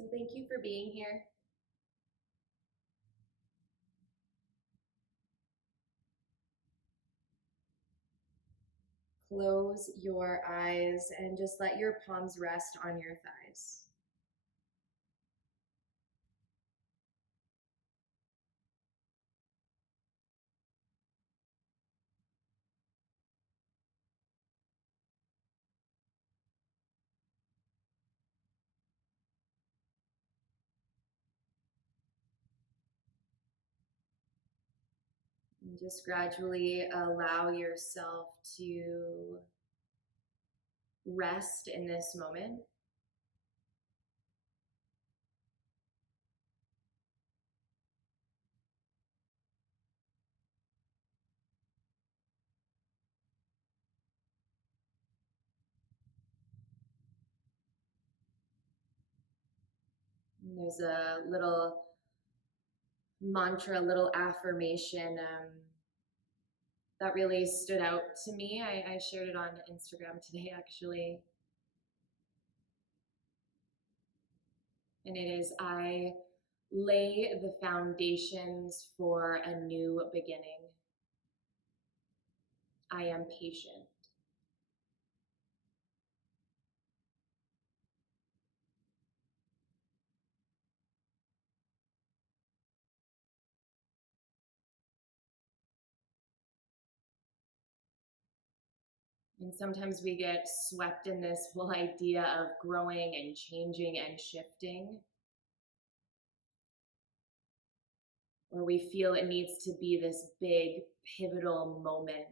So thank you for being here. Close your eyes and just let your palms rest on your thighs. And just gradually allow yourself to rest in this moment. And there's a little mantra, a little affirmation that really stood out to me. I shared it on Instagram today, actually. And it is, I lay the foundations for a new beginning. I am patient. And sometimes we get swept in this whole idea of growing and changing and shifting, where we feel it needs to be this big pivotal moment.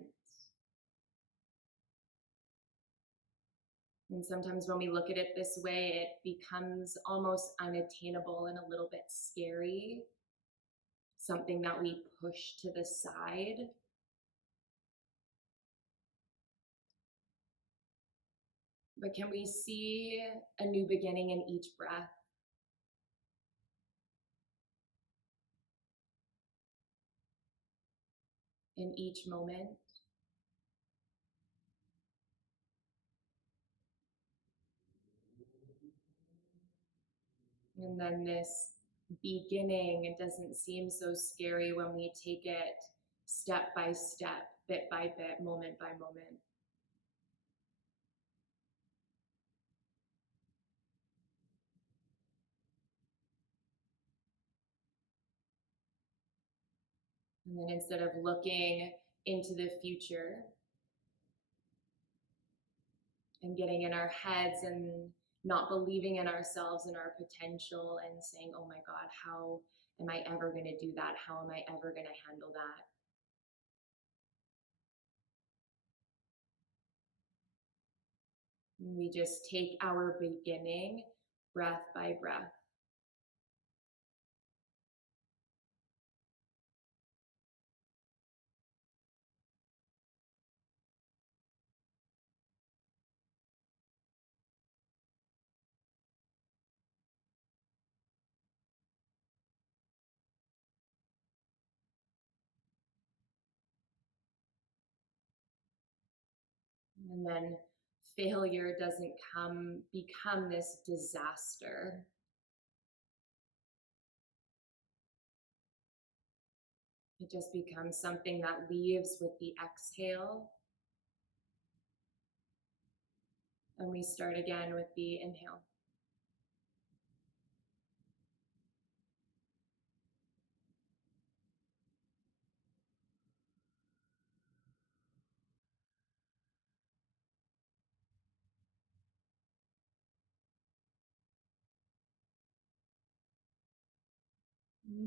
And sometimes when we look at it this way, it becomes almost unattainable and a little bit scary, something that we push to the side. But can we see a new beginning in each breath? In each moment? And then this beginning, it doesn't seem so scary when we take it step by step, bit by bit, moment by moment. And then instead of looking into the future and getting in our heads and not believing in ourselves and our potential and saying, oh my God, how am I ever going to do that? How am I ever going to handle that? And we just take our beginning breath by breath. And then failure doesn't become this disaster. It just becomes something that leaves with the exhale. And we start again with the inhale.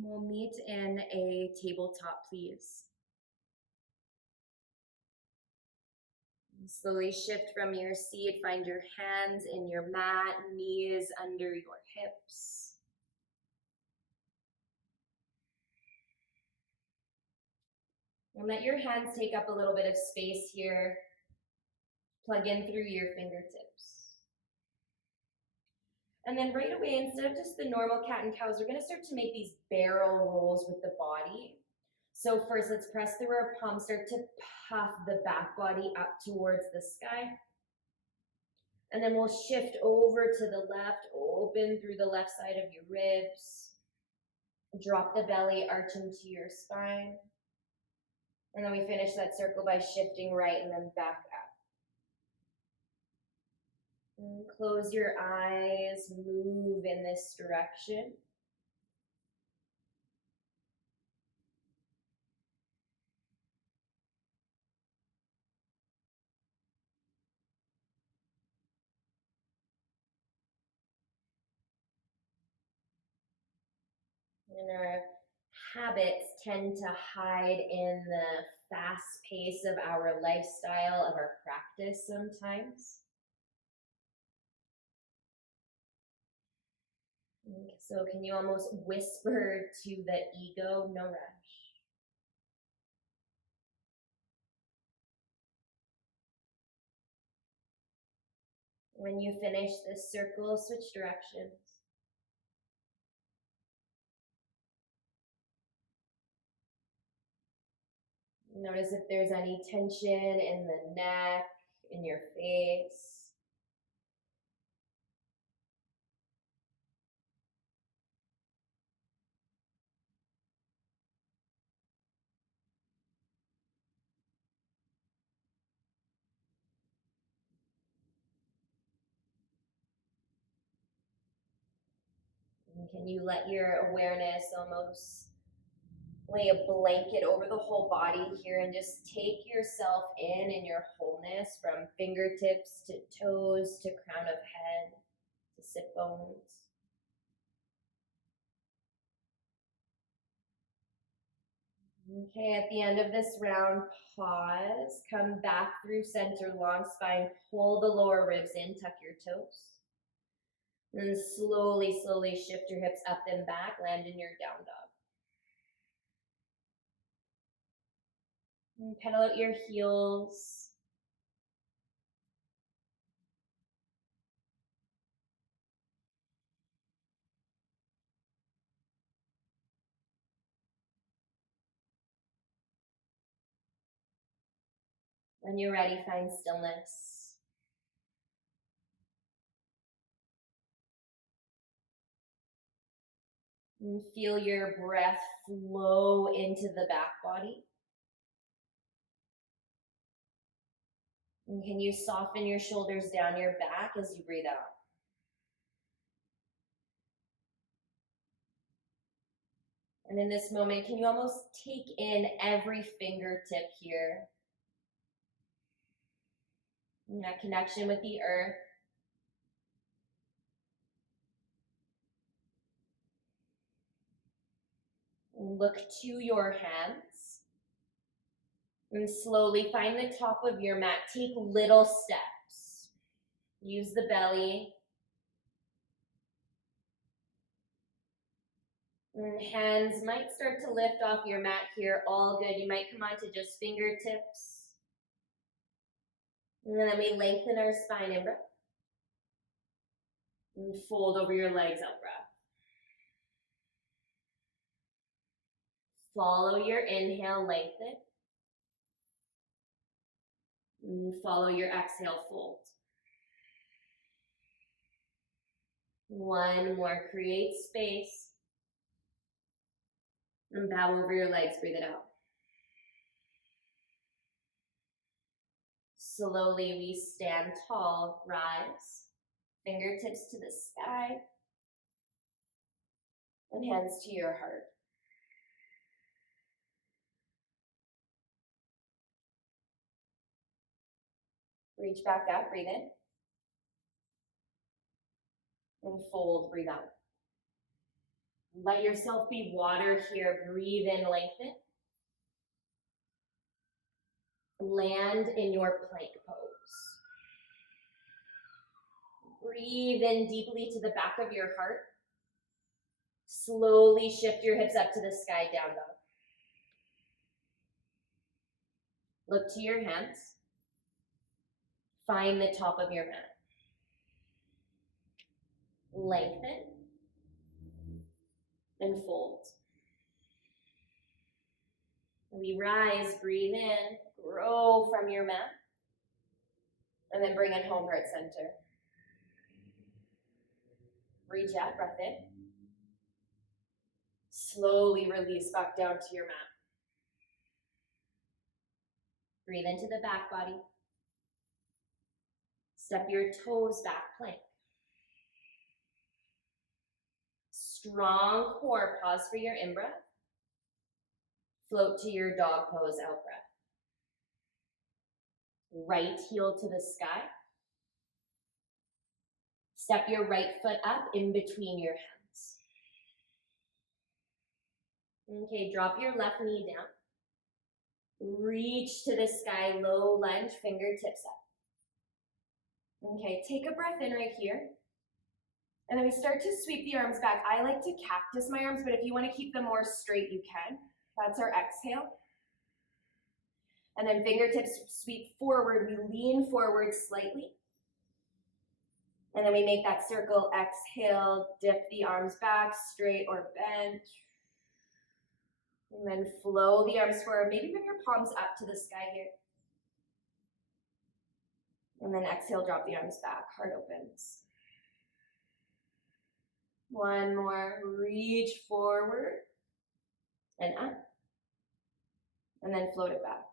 We'll meet in a tabletop, please. Slowly shift from your seat, find your hands in your mat, knees under your hips. And let your hands take up a little bit of space here. Plug in through your fingertips. And then right away, instead of just the normal cat and cows, we're gonna start to make these barrel rolls with the body. So first, let's press through our palms, start to puff the back body up towards the sky. And then we'll shift over to the left, open through the left side of your ribs. Drop the belly, arch into your spine. And then we finish that circle by shifting right and then back up. And close your eyes, move in this direction. And our habits tend to hide in the fast pace of our lifestyle, of our practice sometimes. So can you almost whisper to the ego, no rush? When you finish this circle, switch directions. Notice if there's any tension in the neck, in your face. And can you let your awareness almost lay a blanket over the whole body here and just take yourself in your wholeness from fingertips to toes to crown of head to sit bones. Okay, at the end of this round, pause, come back through center, long spine, pull the lower ribs in, tuck your toes. And then slowly shift your hips up and back, land in your down dog. And pedal out your heels. When you're ready, find stillness. And feel your breath flow into the back body. And can you soften your shoulders down your back as you breathe out? And in this moment, can you almost take in every fingertip here? And that connection with the earth. And look to your hands. And slowly find the top of your mat. Take little steps. Use the belly. And hands might start to lift off your mat here. All good. You might come onto just fingertips. And then we lengthen our spine in breath. And fold over your legs out breath. Follow your inhale, lengthen. And follow your exhale, fold. One more, create space. And bow over your legs, breathe it out. Slowly we stand tall, rise. Fingertips to the sky. And hands to your heart. Reach back up, breathe in. And fold, breathe out. Let yourself be water here. Breathe in, lengthen. Land in your plank pose. Breathe in deeply to the back of your heart. Slowly shift your hips up to the sky, down dog. Look to your hands. Find the top of your mat. Lengthen. And fold. We rise, breathe in, grow from your mat. And then bring it home, heart center. Breathe out, breath in. Slowly release back down to your mat. Breathe into the back body. Step your toes back, plank. Strong core, pause for your in-breath. Float to your dog pose, out-breath. Right heel to the sky. Step your right foot up in between your hands. Okay, drop your left knee down. Reach to the sky, low lunge, fingertips up. Okay, take a breath in right here. And then we start to sweep the arms back. I like to cactus my arms, but if you want to keep them more straight, you can. That's our exhale. And then fingertips sweep forward. We lean forward slightly. And then we make that circle. Exhale, dip the arms back, straight or bent. And then flow the arms forward. Maybe bring your palms up to the sky here. And then exhale, drop the arms back. Heart opens. One more. Reach forward and up. And then float it back.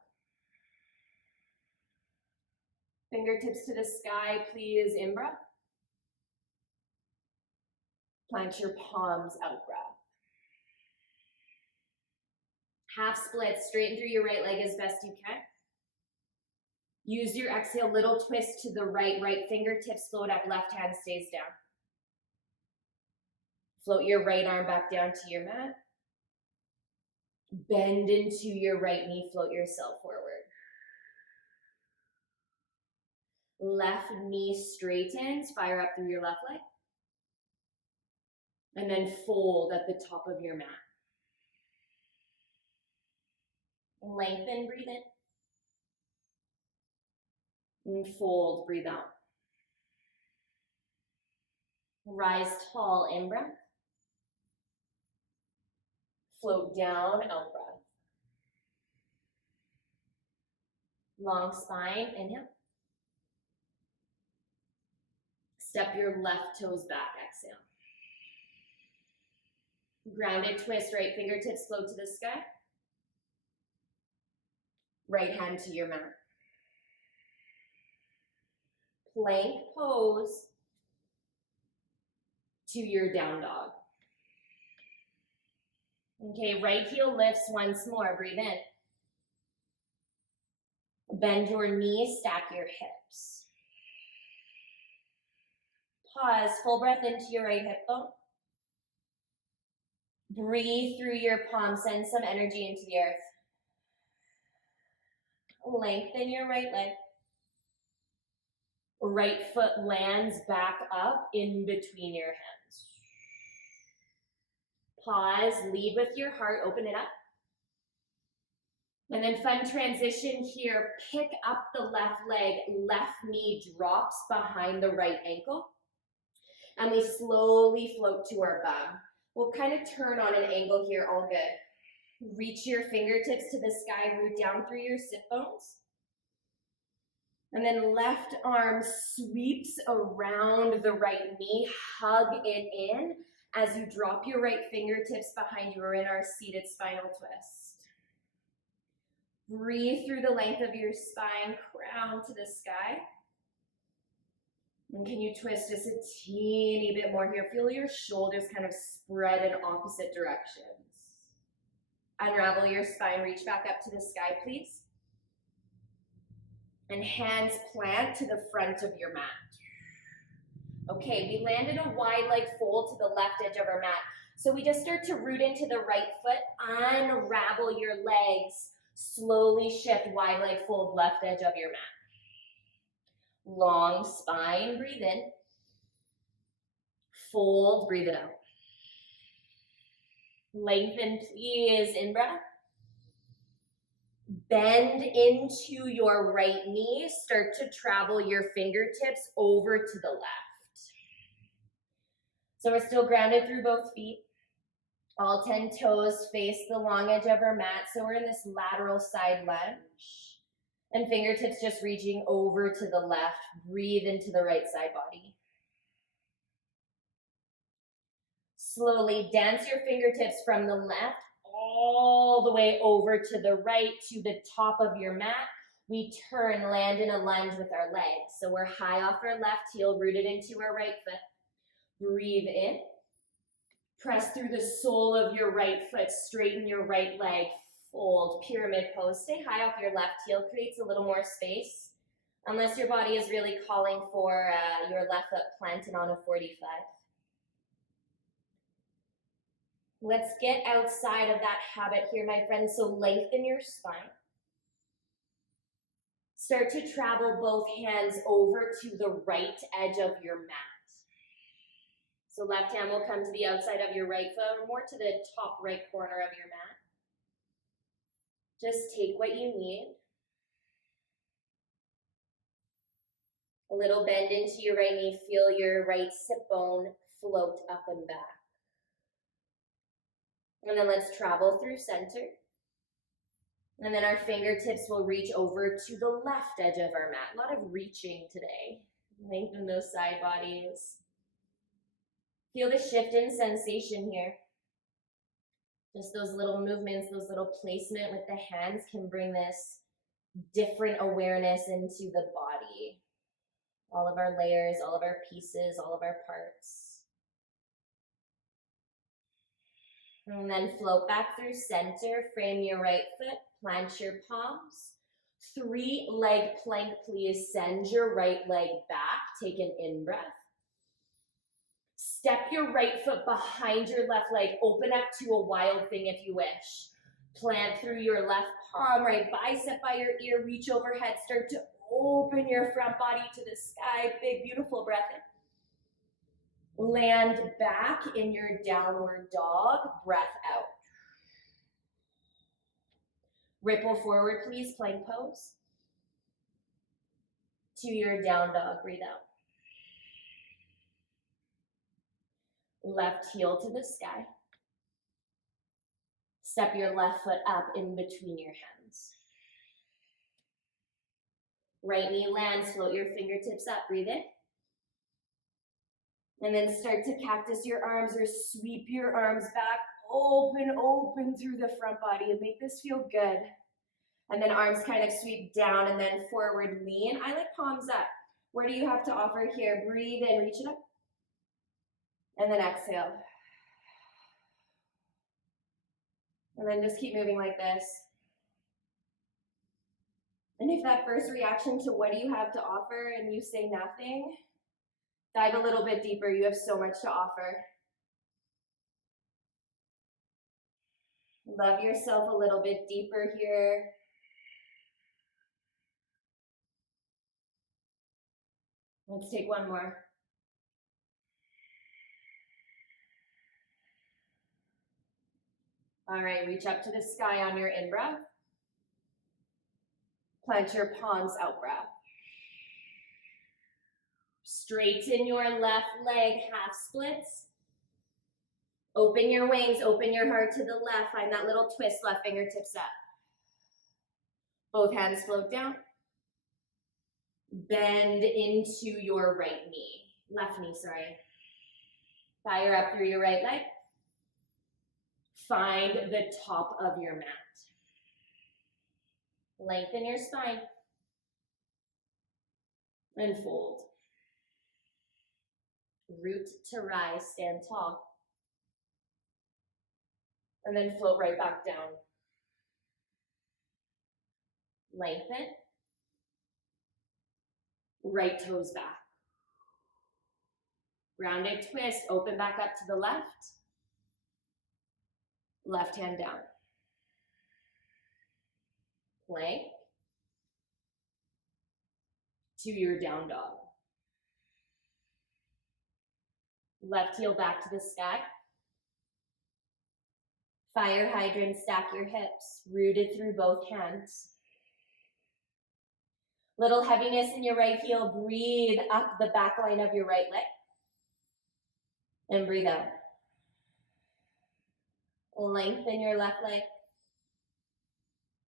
Fingertips to the sky, please. In breath. Plant your palms out, breath. Half split, straighten through your right leg as best you can. Use your exhale, little twist to the right, right fingertips float up, left hand stays down. Float your right arm back down to your mat. Bend into your right knee, float yourself forward. Left knee straightens, fire up through your left leg. And then fold at the top of your mat. Lengthen, breathe in. And fold, breathe out. Rise tall, in breath. Float down, out breath. Long spine, inhale. Step your left toes back, exhale. Grounded twist, right fingertips float to the sky. Right hand to your mat. Plank pose to your down dog. Okay, right heel lifts once more, breathe in. Bend your knees, stack your hips. Pause, full breath into your right hip bone. Breathe through your palms, send some energy into the earth. Lengthen your right leg. Right foot lands back up in between your hands. Pause, lead with your heart, open it up. And then fun transition here, pick up the left leg, left knee drops behind the right ankle. And we slowly float to our bum. We'll kind of turn on an angle here, all good. Reach your fingertips to the sky, root down through your sit bones. And then left arm sweeps around the right knee, hug it in as you drop your right fingertips behind you. We're in our seated spinal twist. Breathe through the length of your spine, crown to the sky. And can you twist just a teeny bit more here? Feel your shoulders kind of spread in opposite directions. Unravel your spine, reach back up to the sky, please. And hands plant to the front of your mat. Okay, we landed a wide leg fold to the left edge of our mat. So we just start to root into the right foot, unravel your legs, slowly shift, wide leg fold, left edge of your mat. Long spine, breathe in. Fold, breathe it out. Lengthen, please, in breath. Bend into your right knee. Start to travel your fingertips over to the left. So we're still grounded through both feet. All 10 toes face the long edge of our mat. So we're in this lateral side lunge. And fingertips just reaching over to the left. Breathe into the right side body. Slowly dance your fingertips from the left all the way over to the right, to the top of your mat. We turn, land in a lunge with our legs. So we're high off our left heel, rooted into our right foot. Breathe in. Press through the sole of your right foot, straighten your right leg, fold, pyramid pose. Stay high off your left heel, creates a little more space. Unless your body is really calling for your left foot planted on a 45. Let's get outside of that habit here, my friends. So lengthen your spine. Start to travel both hands over to the right edge of your mat. So left hand will come to the outside of your right foot, or more to the top right corner of your mat. Just take what you need. A little bend into your right knee. Feel your right sit bone float up and back. And then let's travel through center. And then our fingertips will reach over to the left edge of our mat. A lot of reaching today. Lengthen those side bodies. Feel the shift in sensation here. Just those little movements, those little placement with the hands can bring this different awareness into the body. All of our layers, all of our pieces, all of our parts. And then float back through center, frame your right foot, plant your palms. 3-leg plank, please. Send your right leg back, take an in-breath. Step your right foot behind your left leg. Open up to a wild thing if you wish. Plant through your left palm, right bicep by your ear. Reach overhead. Start to open your front body to the sky. Big, beautiful breath in. Land back in your downward dog. Breath out. Ripple forward, please. Plank pose. To your down dog. Breathe out. Left heel to the sky. Step your left foot up in between your hands. Right knee lands, float your fingertips up, breathe in. And then start to cactus your arms or sweep your arms back, open through the front body and make this feel good. And then arms kind of sweep down and then forward lean. I like palms up. What do you have to offer here? Breathe in, reach it up. And then exhale. And then just keep moving like this. And if that first reaction to what do you have to offer and you say nothing, dive a little bit deeper. You have so much to offer. Love yourself a little bit deeper here. Let's take one more. All right, reach up to the sky on your in-breath. Plant your palms out breath. Straighten your left leg, half splits. Open your wings, open your heart to the left. Find that little twist, left fingertips up. Both hands float down. Bend into your right knee, left knee, sorry. Fire up through your right leg. Find the top of your mat. Lengthen your spine. And fold. Root to rise, stand tall. And then float right back down. Lengthen. Right toes back. Rounded twist, open back up to the left. Left hand down. Plank. To your down dog. Left heel back to the sky. Fire hydrant, stack your hips, rooted through both hands. Little heaviness in your right heel, breathe up the back line of your right leg. And breathe out. Lengthen your left leg.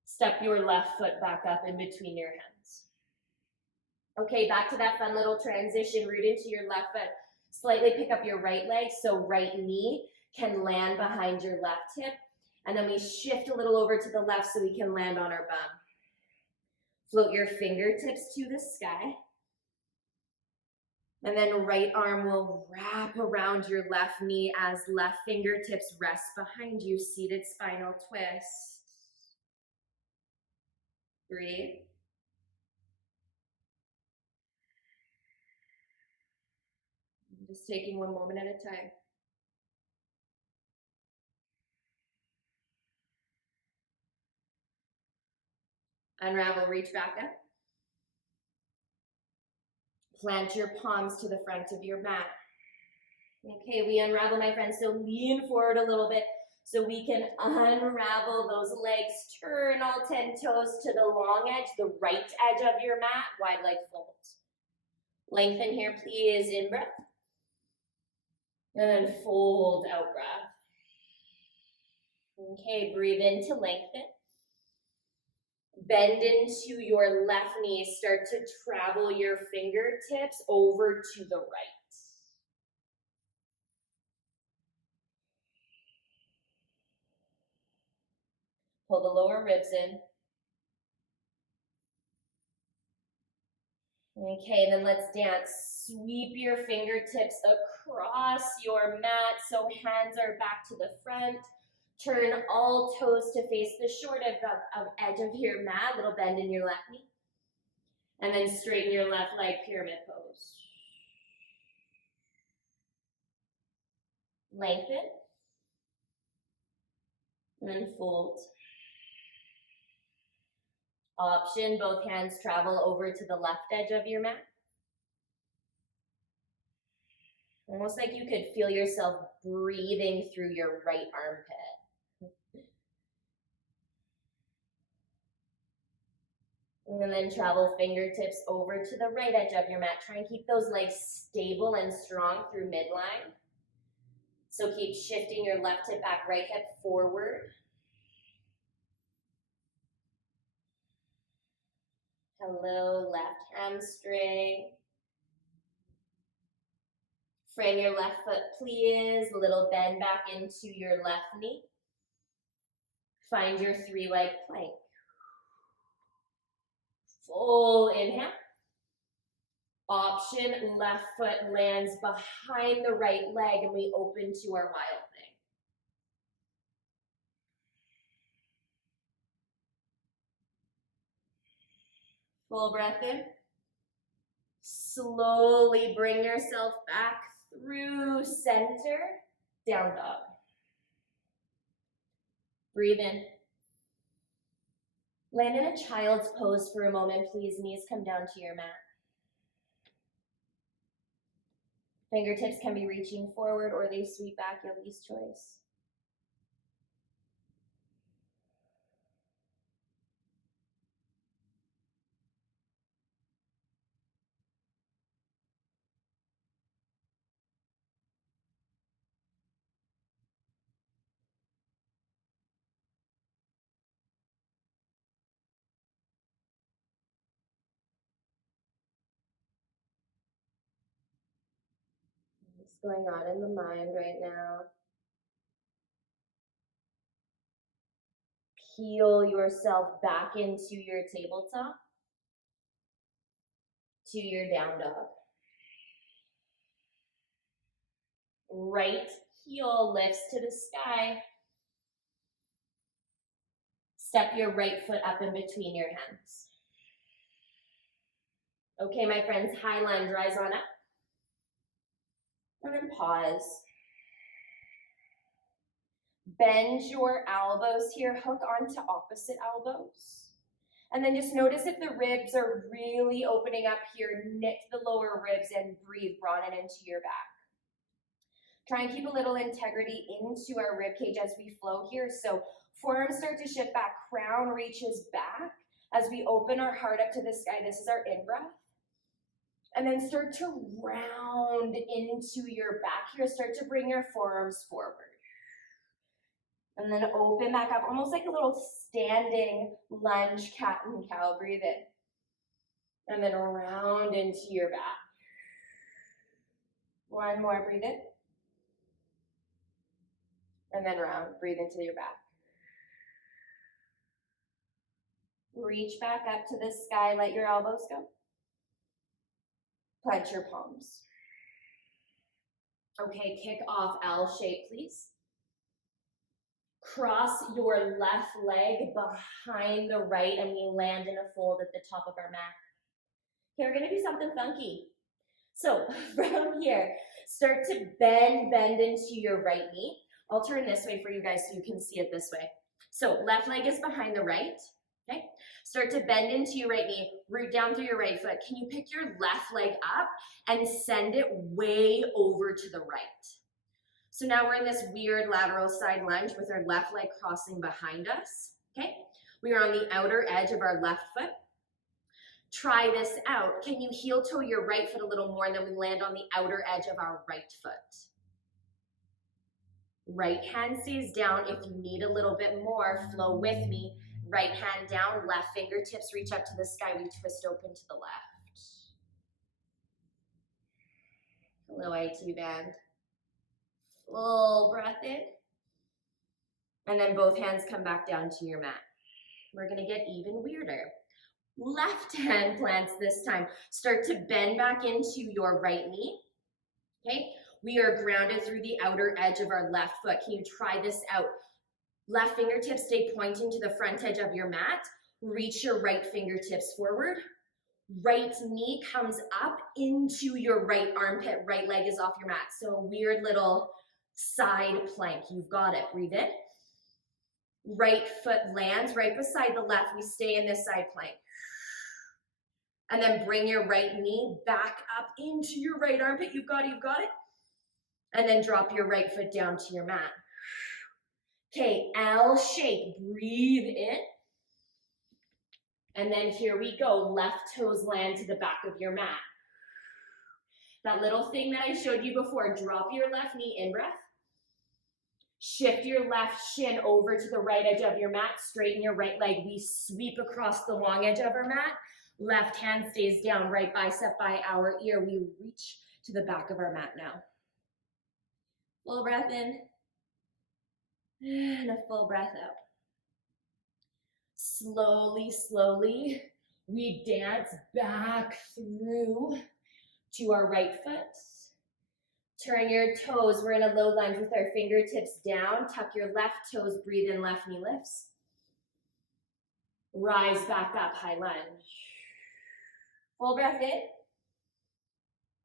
Step your left foot back up in between your hands. Okay, back to that fun little transition, root into your left foot. Slightly pick up your right leg, so right knee can land behind your left hip. And then we shift a little over to the left so we can land on our bum. Float your fingertips to the sky. And then right arm will wrap around your left knee as left fingertips rest behind you, seated spinal twist. Breathe. Just taking one moment at a time. Unravel, reach back up. Plant your palms to the front of your mat. Okay, we unravel, my friends, so lean forward a little bit so we can unravel those legs. Turn all 10 toes to the long edge, the right edge of your mat, wide leg fold. Lengthen here, please, in breath. And then fold out breath. Okay, breathe in to lengthen. Bend into your left knee. Start to travel your fingertips over to the right. Pull the lower ribs in. Okay, then let's dance. Sweep your fingertips across your mat so hands are back to the front. Turn all toes to face the short edge of your mat. Little bend in your left knee. And then straighten your left leg, pyramid pose. Lengthen. And then fold. Option, both hands travel over to the left edge of your mat. Almost like you could feel yourself breathing through your right armpit. And then travel fingertips over to the right edge of your mat. Try and keep those legs stable and strong through midline. So keep shifting your left hip back, right hip forward. Hello, left hamstring. Frame your left foot, please. Little bend back into your left knee. Find your three-leg plank. Full inhale. Option, left foot lands behind the right leg and we open to our wild thing. Full breath in. Slowly bring yourself back through center, down dog. Breathe in. Land in a child's pose for a moment, please. Knees come down to your mat. Fingertips can be reaching forward or they sweep back, yogi's choice. What's going on in the mind right now? Peel yourself back into your tabletop, to your down dog. Right heel lifts to the sky. Step your right foot up in between your hands. Okay, my friends, high lunge, rise on up. And then pause. Bend your elbows here, hook onto opposite elbows. And then just notice if the ribs are really opening up here, knit the lower ribs and breathe, broaden into your back. Try and keep a little integrity into our rib cage as we flow here. So forearms start to shift back, crown reaches back as we open our heart up to the sky. This is our in-breath. And then start to round into your back here. Start to bring your forearms forward. And then open back up, almost like a little standing lunge, cat and cow. Breathe in. And then round into your back. One more, breathe in. And then round, breathe into your back. Reach back up to the sky, let your elbows go. Plant your palms. Okay, kick off L shape, please. Cross your left leg behind the right and we land in a fold at the top of our mat. Okay, we're gonna do something funky. So from here, start to bend into your right knee. I'll turn this way for you guys so you can see it this way. So left leg is behind the right, okay? Start to bend into your right knee, root down through your right foot. Can you pick your left leg up and send it way over to the right? So now we're in this weird lateral side lunge with our left leg crossing behind us, okay? We are on the outer edge of our left foot. Try this out. Can you heel toe your right foot a little more and then we land on the outer edge of our right foot? Right hand stays down. If you need a little bit more, flow with me. Right hand down, left fingertips reach up to the sky. We twist open to the left. Hello, IT band. Full breath in. And then both hands come back down to your mat. We're gonna get even weirder. Left hand plants this time. Start to bend back into your right knee, okay? We are grounded through the outer edge of our left foot. Can you try this out? Left fingertips stay pointing to the front edge of your mat. Reach your right fingertips forward. Right knee comes up into your right armpit. Right leg is off your mat. So a weird little side plank. You've got it. Breathe in. Right foot lands right beside the left. We stay in this side plank. And then bring your right knee back up into your right armpit. You've got it, you've got it. And then drop your right foot down to your mat. Okay, L shape, breathe in. And then here we go, left toes land to the back of your mat. That little thing that I showed you before, drop your left knee, in breath. Shift your left shin over to the right edge of your mat, straighten your right leg. We sweep across the long edge of our mat. Left hand stays down, right bicep by our ear. We reach to the back of our mat now. Full breath in, and a full breath out. Slowly, slowly, we dance back through to our right foot. Turn your toes, we're in a low lunge with our fingertips down. Tuck your left toes, breathe in, left knee lifts. Rise back up, high lunge. Full breath in,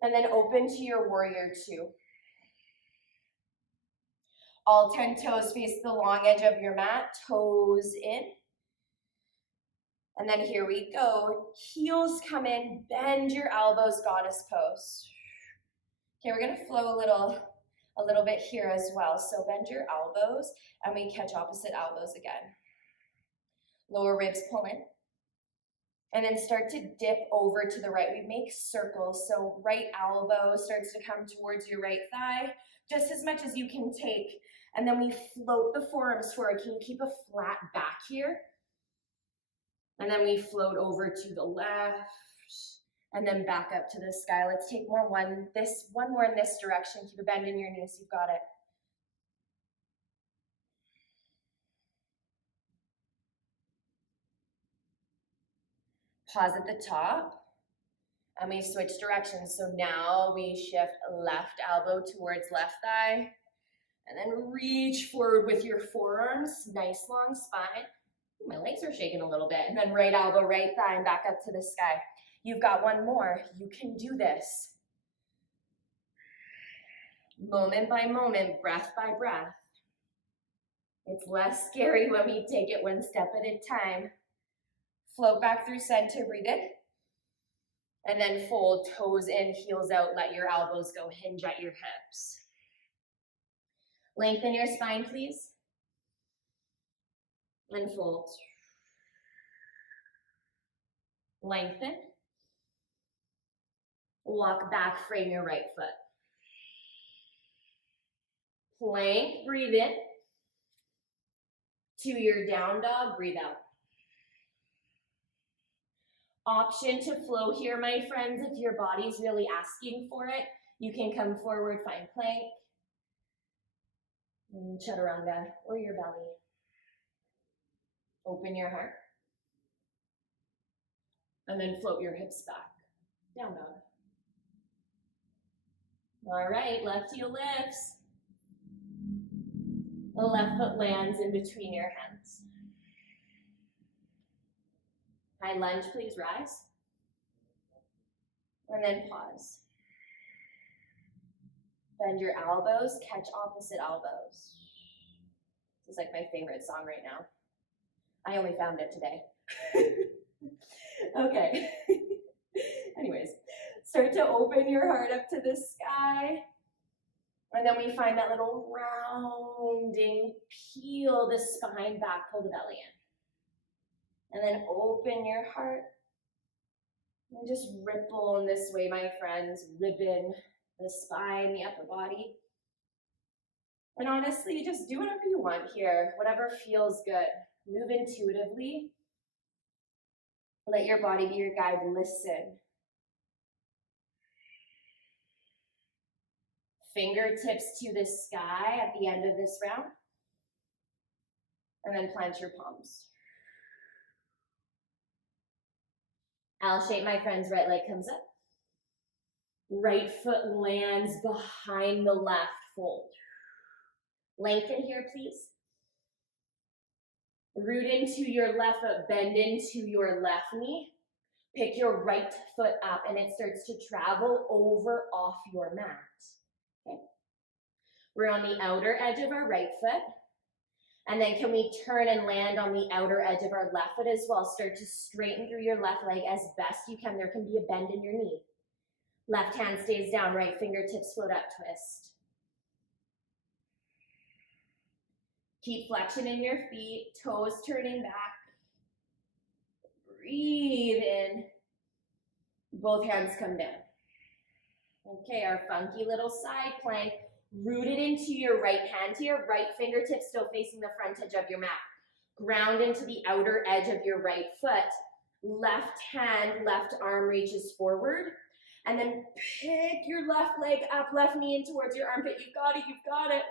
and then open to your warrior two. All 10 toes face the long edge of your mat, toes in. And then here we go, heels come in, bend your elbows, goddess pose. Okay, we're gonna flow a little bit here as well. So bend your elbows, and we catch opposite elbows again. Lower ribs pull in. And then start to dip over to the right. We make circles, so right elbow starts to come towards your right thigh, just as much as you can take. And then we float the forearms forward. Can you keep a flat back here? And then we float over to the left, and then back up to the sky. Let's take one more in this direction. Keep a bend in your knees, you've got it. Pause at the top, and we switch directions. So now we shift left elbow towards left thigh, and then reach forward with your forearms, nice long spine. My legs are shaking a little bit. And then right elbow, right thigh, and back up to the sky. You've got one more. You can do this. Moment by moment, breath by breath. It's less scary when we take it one step at a time. Float back through center, breathe in. And then fold, toes in, heels out, let your elbows go, hinge at your hips. Lengthen your spine, please. And fold. Lengthen. Walk back, frame your right foot. Plank, breathe in. To your down dog, breathe out. Option to flow here, my friends. If your body's really asking for it, you can come forward, find plank. Chaturanga, or your belly. Open your heart. And then float your hips back. Down dog. All right, left heel lifts. The left foot lands in between your hands. High lunge, please rise. And then pause. Bend your elbows, catch opposite elbows. This is like my favorite song right now. I only found it today. Okay. Anyways, start to open your heart up to the sky. And then we find that little rounding, peel the spine back, pull the belly in. And then open your heart. And just ripple in this way, my friends. Ribbon the spine, the upper body. And honestly, just do whatever you want here, whatever feels good. Move intuitively. Let your body be your guide. Listen. Fingertips to the sky at the end of this round. And then plant your palms. L shape, my friends. Right leg comes up. Right foot lands behind the left. Fold. Lengthen here, please. Root into your left foot. Bend into your left knee. Pick your right foot up, and it starts to travel over off your mat. Okay. We're on the outer edge of our right foot. And then can we turn and land on the outer edge of our left foot as well? Start to straighten through your left leg as best you can. There can be a bend in your knee. Left hand stays down, right fingertips float up, twist. Keep flexion in your feet, toes turning back. Breathe in. Both hands come down. Okay, our funky little side plank. Rooted into your right hand here, right fingertips still facing the front edge of your mat. Ground into the outer edge of your right foot. Left hand, left arm reaches forward. And then pick your left leg up, left knee in towards your armpit. You've got it, you've got it.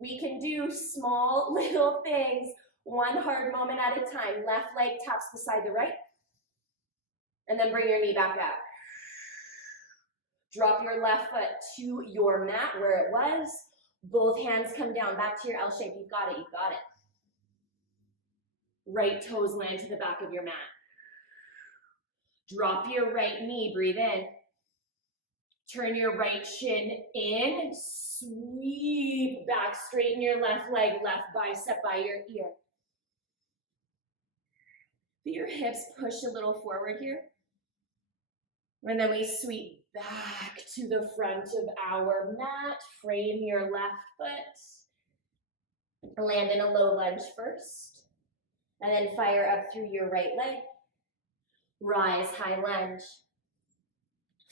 We can do small little things, one hard moment at a time. Left leg taps beside the right. And then bring your knee back up. Drop your left foot to your mat where it was. Both hands come down, back to your L shape. You've got it, you've got it. Right toes land to the back of your mat. Drop your right knee, breathe in. Turn your right shin in, sweep back, straighten your left leg, left bicep by your ear. Feel your hips push a little forward here. And then we sweep back to the front of our mat. Frame your left foot. Land in a low lunge first. And then fire up through your right leg. Rise, high lunge.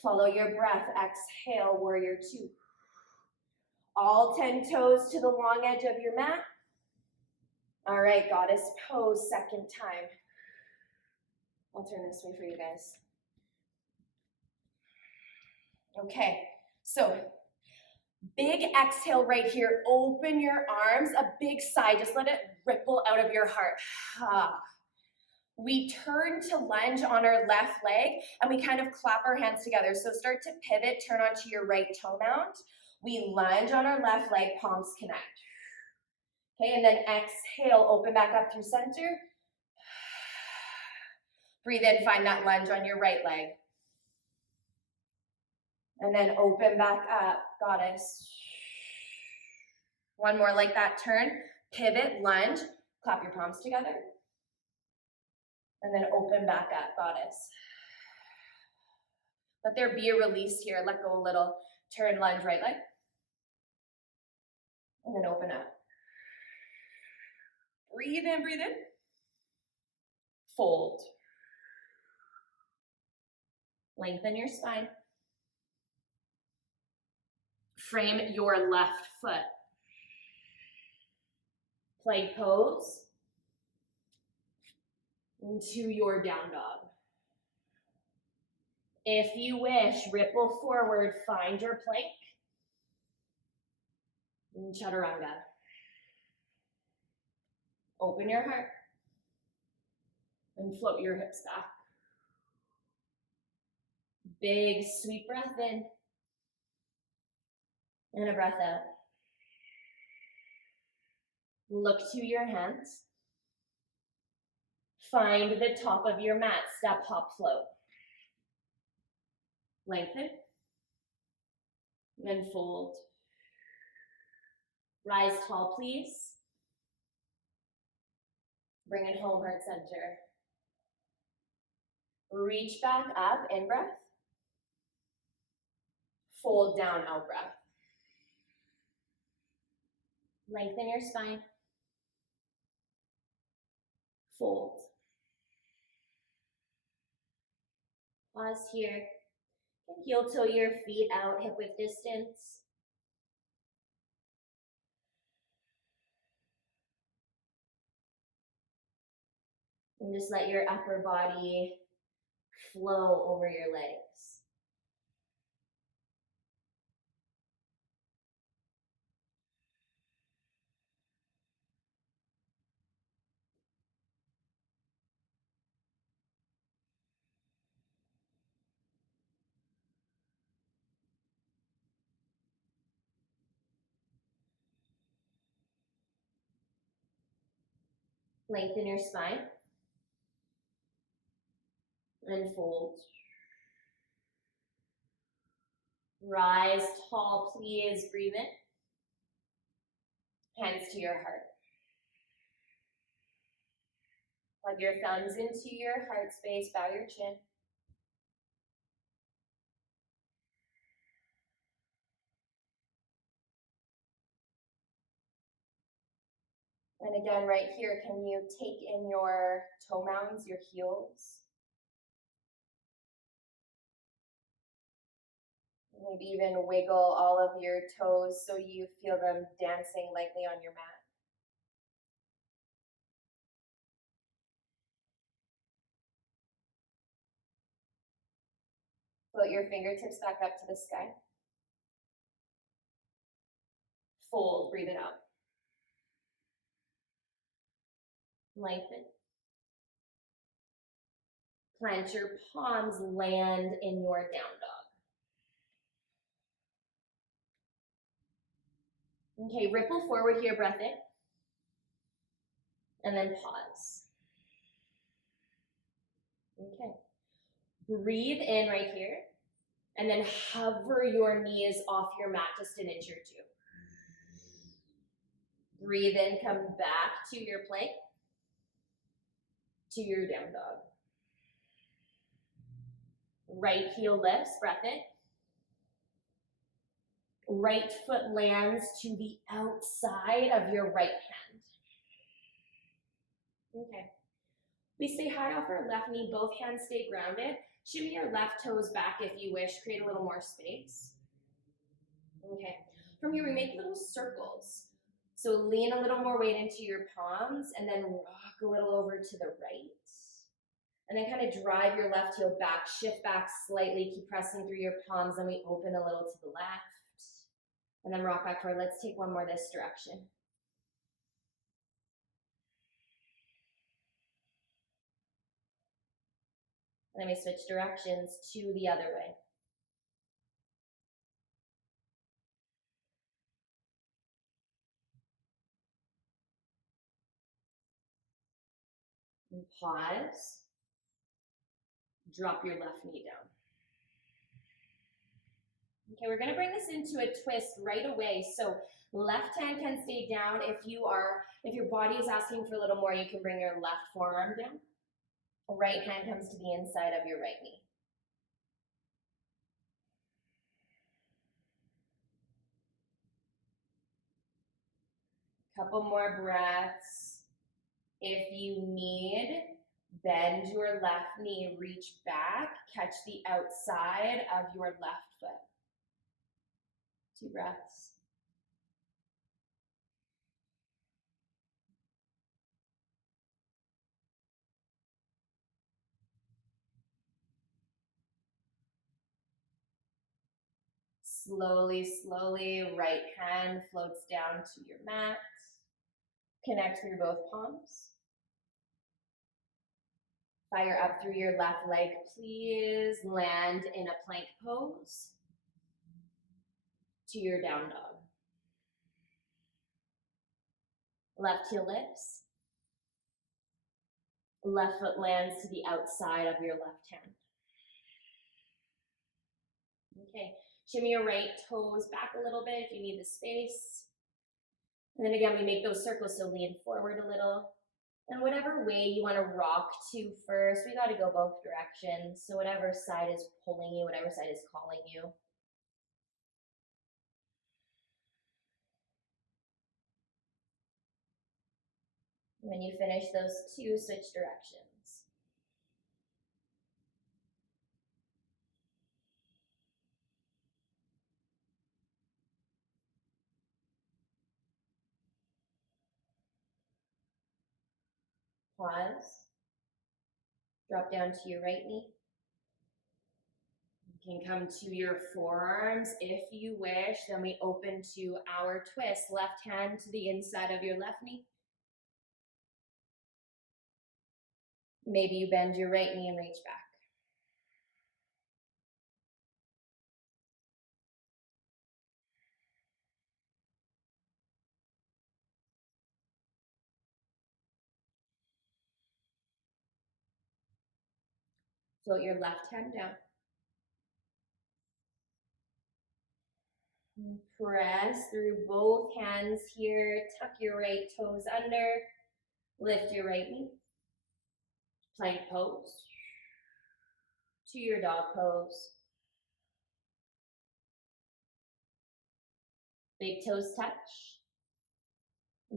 Follow your breath. Exhale, warrior two. All 10 toes to the long edge of your mat. All right, goddess pose, second time. I'll turn this way for you guys. Okay, so big exhale right here. Open your arms, a big sigh. Just let it ripple out of your heart. We turn to lunge on our left leg, and we kind of clap our hands together. So start to pivot, turn onto your right toe mount. We lunge on our left leg, palms connect. Okay, and then exhale, open back up through center. Breathe in, find that lunge on your right leg. And then open back up, goddess. One more like that, turn, pivot, lunge, clap your palms together. And then open back up, goddess. Let there be a release here, let go a little, turn, lunge, right leg. And then open up. Breathe in, breathe in. Fold. Lengthen your spine. Frame your left foot. Plank pose into your down dog. If you wish, ripple forward, find your plank. Chaturanga. Open your heart and float your hips back. Big sweet breath in and a breath out. Look to your hands. Find the top of your mat, step, hop, float. Lengthen, then fold. Rise tall, please. Bring it home, heart center. Reach back up, in breath. Fold down, out breath. Lengthen your spine. Fold. Pause here. Heel toe your feet out, hip width distance. And just let your upper body flow over your legs. Lengthen your spine. And fold. Rise tall, please. Breathe in. Hands to your heart. Plug your thumbs into your heart space. Bow your chin. And again, right here, can you take in your toe mounds, your heels? Maybe even wiggle all of your toes so you feel them dancing lightly on your mat. Float your fingertips back up to the sky. Fold, breathe it out. Lengthen. Plant your palms, land in your down dog. Okay, ripple forward here, breath in. And then pause. Okay. Breathe in right here. And then hover your knees off your mat just an inch or two. Breathe in, come back to your plank, to your down dog. Right heel lifts, breath in. Right foot lands to the outside of your right hand. Okay. We stay high off our left knee, both hands stay grounded. Shimmy your left toes back if you wish, create a little more space. Okay. From here, we make little circles. So lean a little more weight into your palms and then rock a little over to the right. And then kind of drive your left heel back, shift back slightly, keep pressing through your palms, and we open a little to the left. And then rock back forward. Let's take one more this direction. And then we switch directions to the other way. And pause. Drop your left knee down. Okay, we're gonna bring this into a twist right away. So left hand can stay down. If your body is asking for a little more, you can bring your left forearm down. Right hand comes to the inside of your right knee. Couple more breaths. If you need, bend your left knee, reach back, catch the outside of your left foot. 2 breaths. Slowly, slowly, right hand floats down to your mat. Connect through both palms. Fire up through your left leg, please. Land in a plank pose to your down dog. Left heel lifts. Left foot lands to the outside of your left hand. Okay, shimmy your right toes back a little bit if you need the space. And then again, we make those circles, so lean forward a little. And whatever way you want to rock to first, we got to go both directions. So whatever side is pulling you, whatever side is calling you. When you finish those two, switch directions. Pause. Drop down to your right knee. You can come to your forearms if you wish. Then we open to our twist. Left hand to the inside of your left knee. Maybe you bend your right knee and reach back. Float your left hand down. Press through both hands here. Tuck your right toes under. Lift your right knee. Plank pose. To your dog pose. Big toes touch.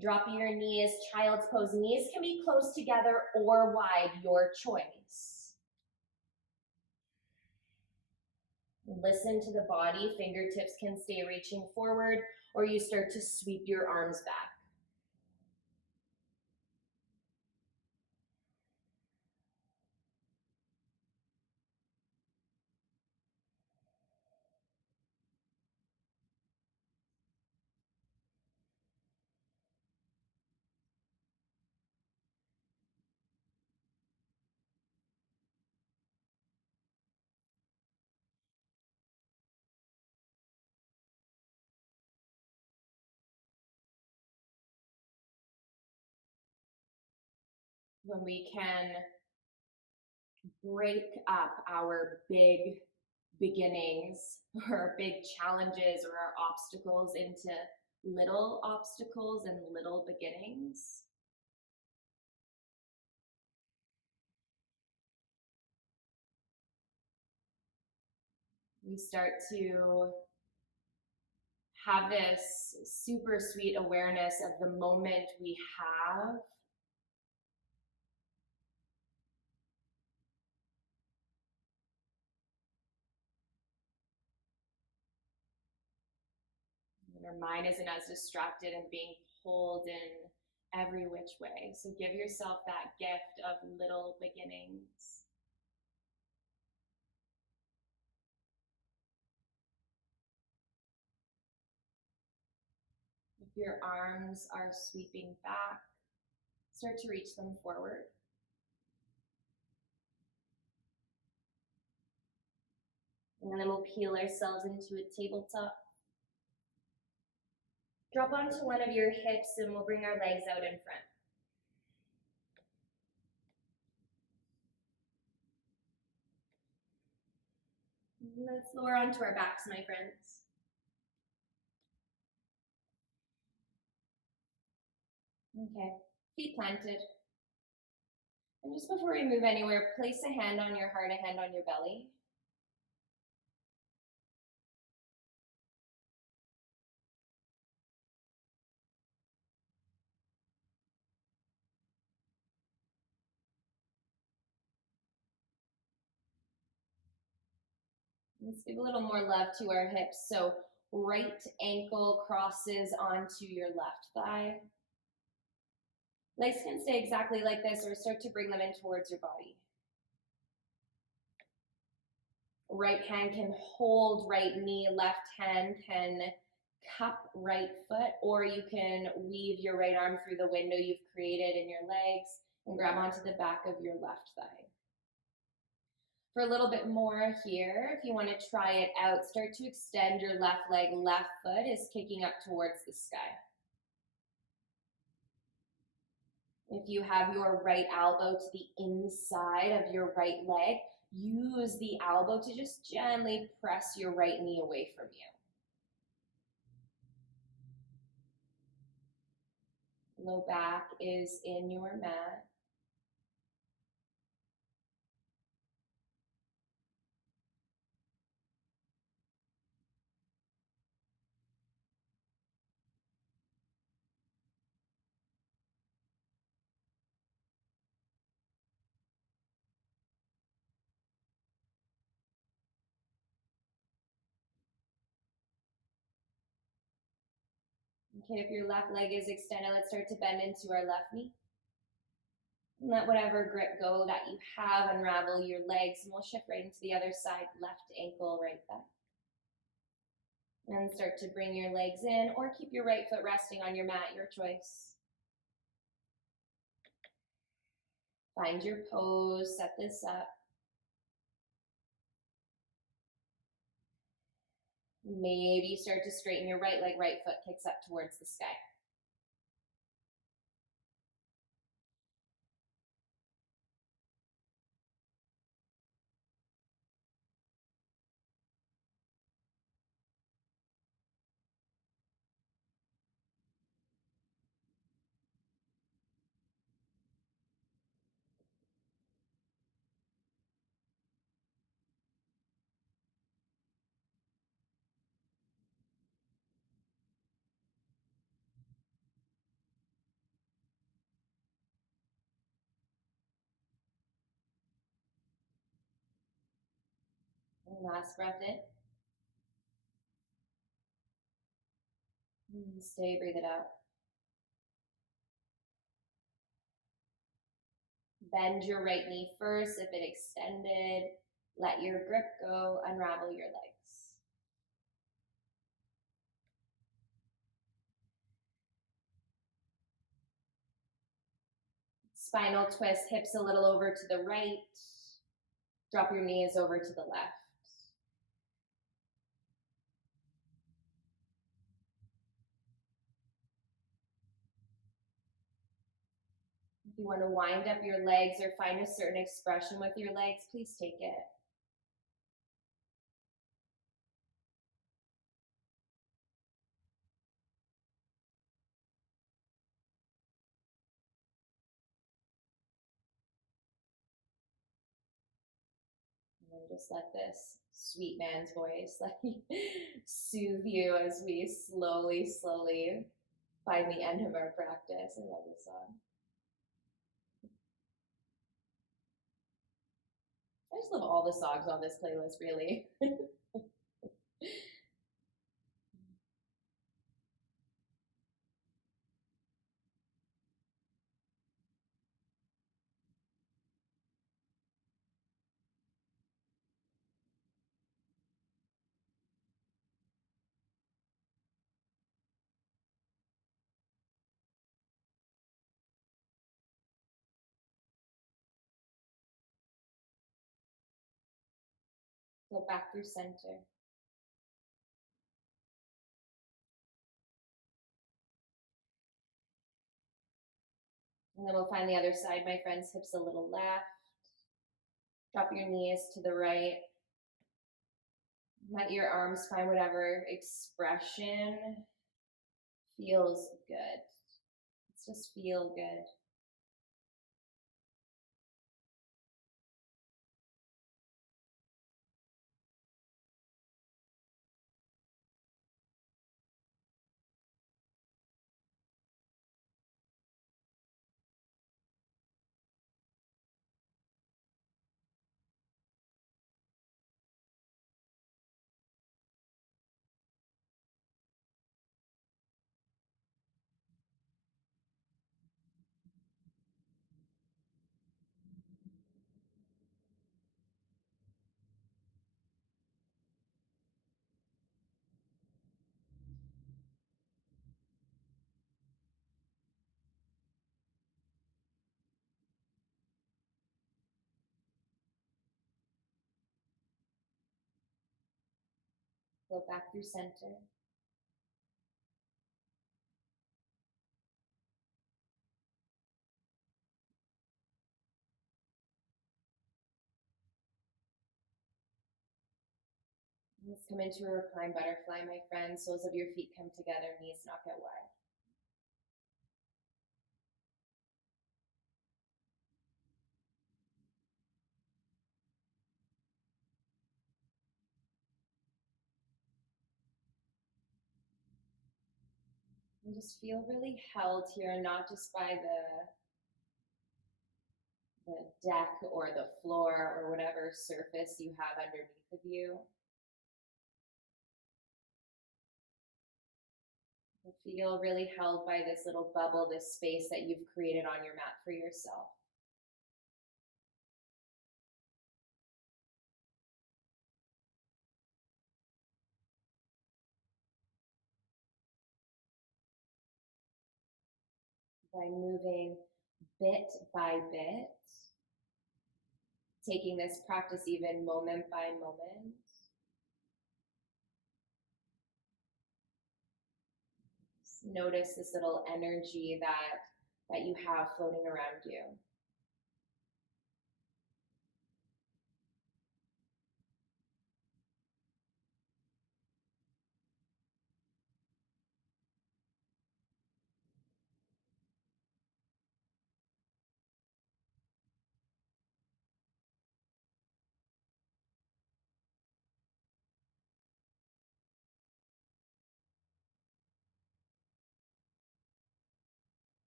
Drop your knees, child's pose. Knees can be close together or wide, your choice. Listen to the body. Fingertips can stay reaching forward, or you start to sweep your arms back. When we can break up our big beginnings or our big challenges or our obstacles into little obstacles and little beginnings. We start to have this super sweet awareness of the moment we have. And our mind isn't as distracted and being pulled in every which way. So give yourself that gift of little beginnings. If your arms are sweeping back, start to reach them forward. And then we'll peel ourselves into a tabletop. Drop onto one of your hips and we'll bring our legs out in front. Let's lower onto our backs, my friends. Okay, feet planted. And just before we move anywhere, place a hand on your heart, a hand on your belly. Let's give a little more love to our hips. So right ankle crosses onto your left thigh. Legs can stay exactly like this or start to bring them in towards your body. Right hand can hold right knee, left hand can cup right foot, or you can weave your right arm through the window you've created in your legs and grab onto the back of your left thigh. For a little bit more here, if you want to try it out, start to extend your left leg. Left foot is kicking up towards the sky. If you have your right elbow to the inside of your right leg, use the elbow to just gently press your right knee away from you. Low back is in your mat. Okay, if your left leg is extended, let's start to bend into our left knee. And let whatever grip go that you have, unravel your legs, and we'll shift right into the other side, left ankle, right back. And start to bring your legs in, or keep your right foot resting on your mat, your choice. Find your pose, set this up. Maybe you start to straighten your right leg, right foot kicks up towards the sky. And last breath in. And stay, breathe it out. Bend your right knee first. If it extended, let your grip go, unravel your legs. Spinal twist, hips a little over to the right. Drop your knees over to the left. If you want to wind up your legs or find a certain expression with your legs, please take it. And then just let this sweet man's voice soothe you as we slowly find the end of our practice. I love this song. I just love all the songs on this playlist, really. Go back through center. And then we'll find the other side, my friends, hips a little left. Drop your knees to the right. Let your arms find whatever expression feels good. Let's just feel good. Float back through center. Let's come into a reclined butterfly, my friend. Soles of your feet come together, knees knock out wide. And just feel really held here, not just by the deck or the floor or whatever surface you have underneath of you. But feel really held by this little bubble, this space that you've created on your mat for yourself. By moving bit by bit, taking this practice even moment by moment. Just notice this little energy that you have floating around you.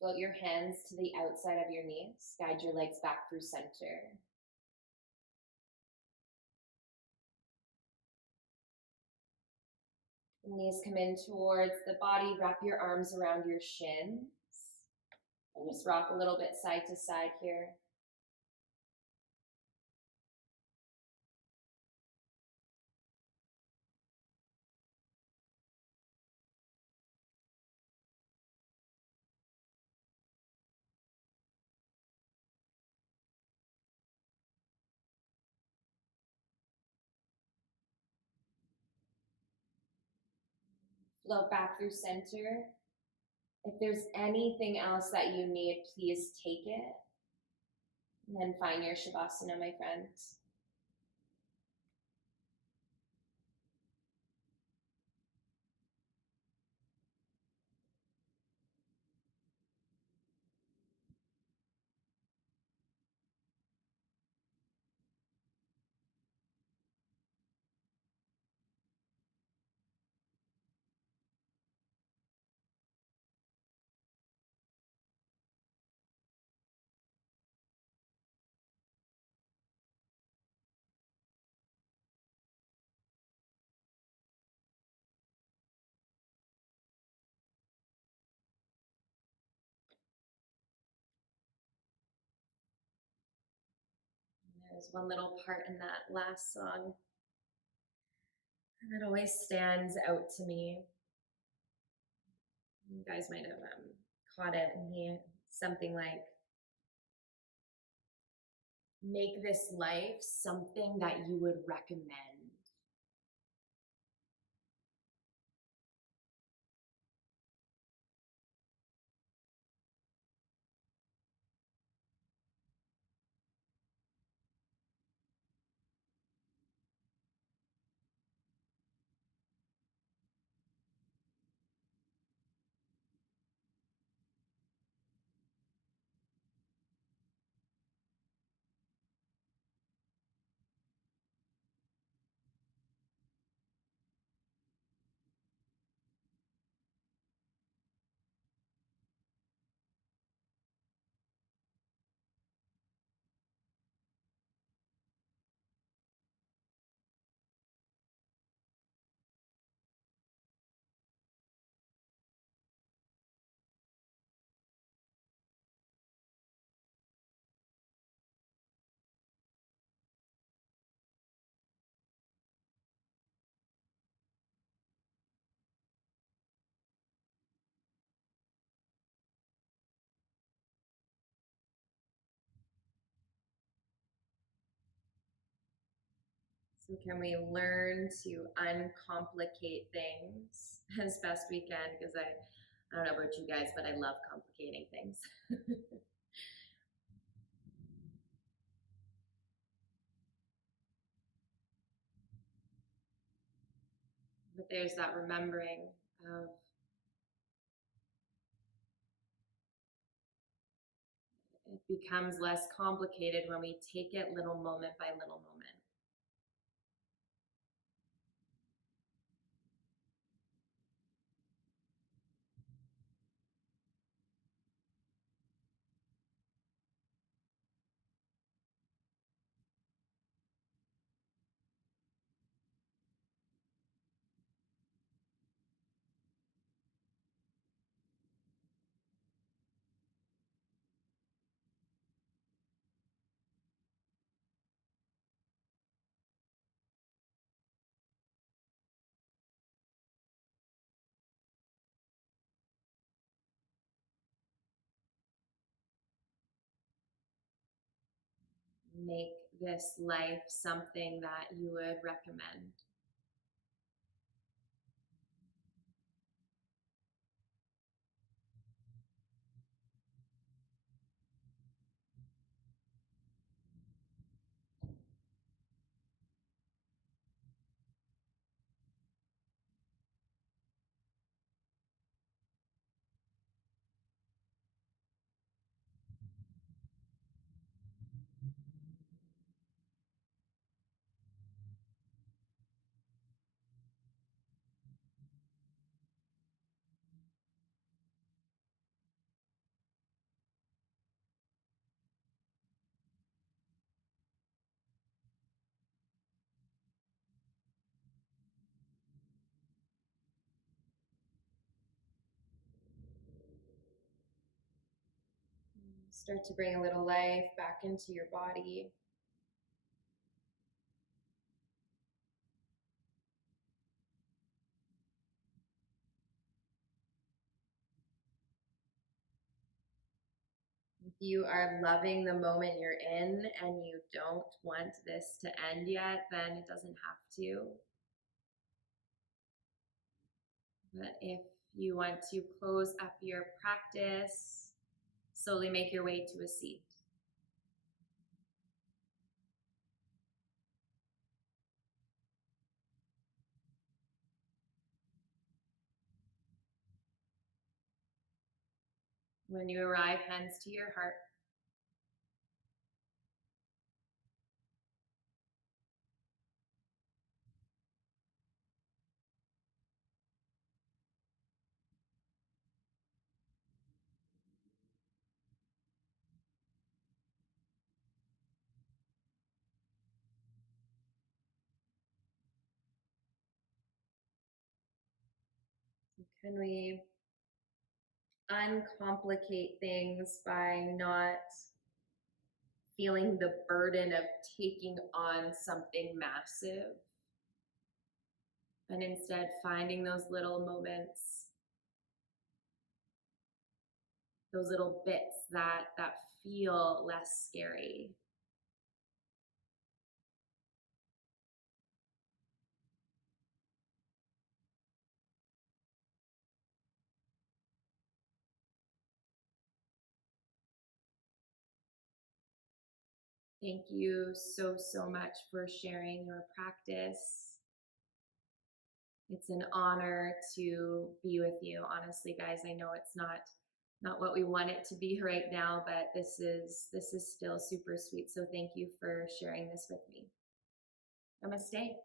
Float your hands to the outside of your knees. Guide your legs back through center. Knees come in towards the body. Wrap your arms around your shins. And just rock a little bit side to side here. Float back through center. If there's anything else that you need, please take it. And then find your Shavasana, my friends. There's one little part in that last song that always stands out to me. You guys might have caught it. And something like, make this life something that you would recommend. So can we learn to uncomplicate things as best we can? Because I don't know about you guys, but I love complicating things. But there's that remembering of it becomes less complicated when we take it little moment by little moment. Make this life something that you would recommend. Start to bring a little life back into your body. If you are loving the moment you're in and you don't want this to end yet, then it doesn't have to. But if you want to close up your practice, slowly make your way to a seat. When you arrive, hands to your heart. Can we uncomplicate things by not feeling the burden of taking on something massive, and instead finding those little moments, those little bits that feel less scary. Thank you so much for sharing your practice. It's an honor to be with you. Honestly, guys, I know it's not what we want it to be right now, but this is still super sweet. So thank you for sharing this with me. Namaste.